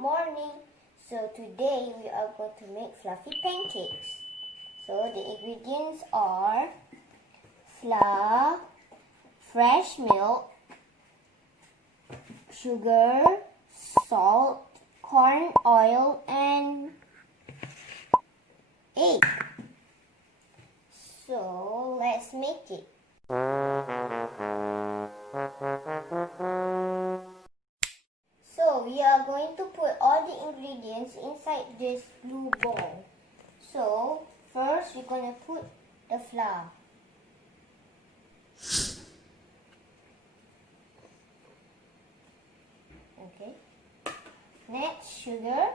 morning. So today we are going to make fluffy pancakes. So the ingredients are flour, fresh milk, sugar, salt, corn oil, and egg. So let's make it. So we are going to put all the ingredients inside this blue bowl. So first we're going to put the flour. Okay. Next, sugar.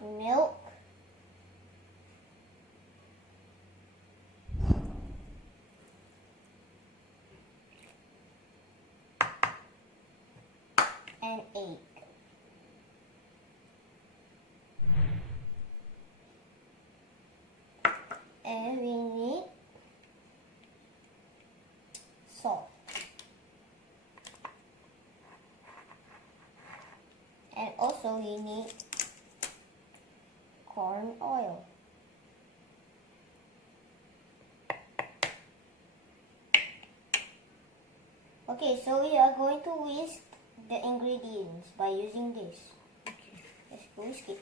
Milk. And egg. And we need salt. And also we need corn oil. Okay, so we are going to whisk the ingredients by using this. Okay, let's go whisk it.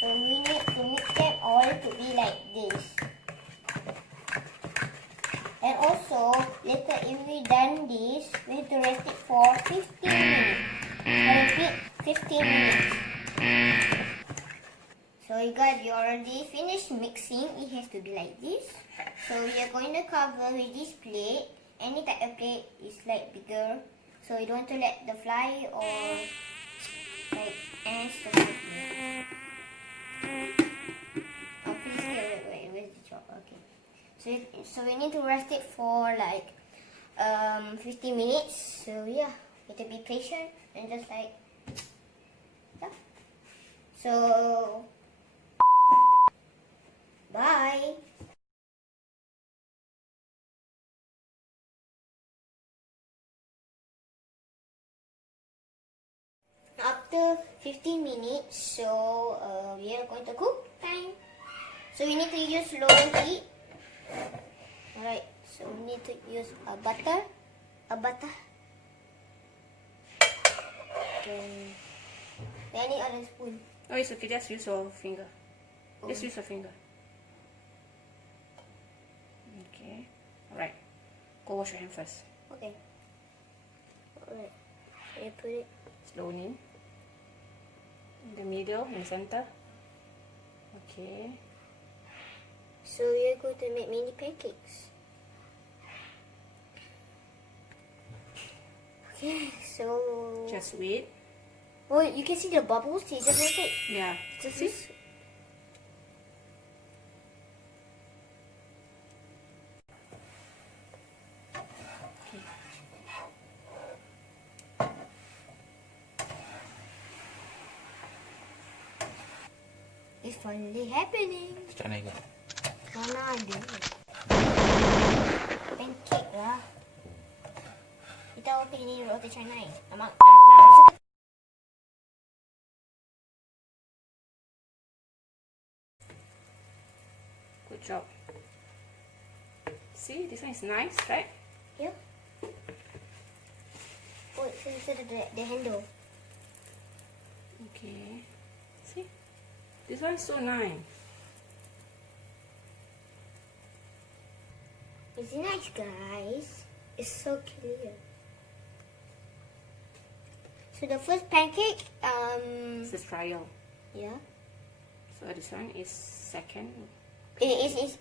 So we need to mix them all to be like this. And also, later if we done this, we have to rest it for 15 minutes. I repeat, 15 minutes. So you guys, you already finished mixing. It has to be like this. So we are going to cover with this plate. Any type of plate is like bigger. So you don't want to let the fly or like ants to come here. Oh, please, wait, where's the chop? Okay. So we need to rest it for like 15 minutes. So yeah, you have to be patient and just like yeah. So bye. After 15 minutes, so we are going to cook time. So we need to use low heat. Alright, so we need to use a butter. Then any other spoon. Oh, it's okay. Just use your finger. Just use your finger. Okay. Alright. Go wash your hand first. Okay. Alright. I put it Slowly. In the middle, in the center. Okay. So we are going to make mini pancakes. Okay, so Just wait. oh, you can see the bubbles. Is that right? Yeah. Just See? It's finally happening. Macam mana ingat? Mana ada? Pancake lah. Kita open ni roti canai. Nak rasa Good job. See, this one is nice, right? yeah. Oh, it's the handle. Okay. See? This one is so nice. It's nice, guys. It's so clear. So the first pancake, This is trial. yeah. So this one is second. Is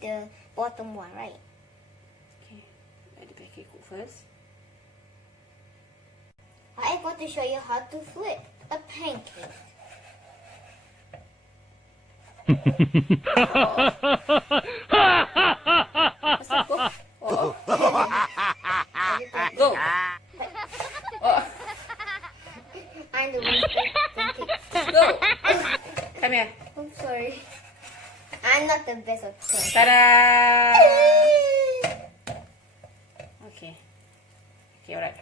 the bottom one, right? Okay. Let the pancake cook first. I'm going to show you how to flip a pancake. Oh. I'm the worst at pancakes. Go. Come here. I'm sorry. I'm not the best at pancakes. Ta-da! Okay. Okay, alright.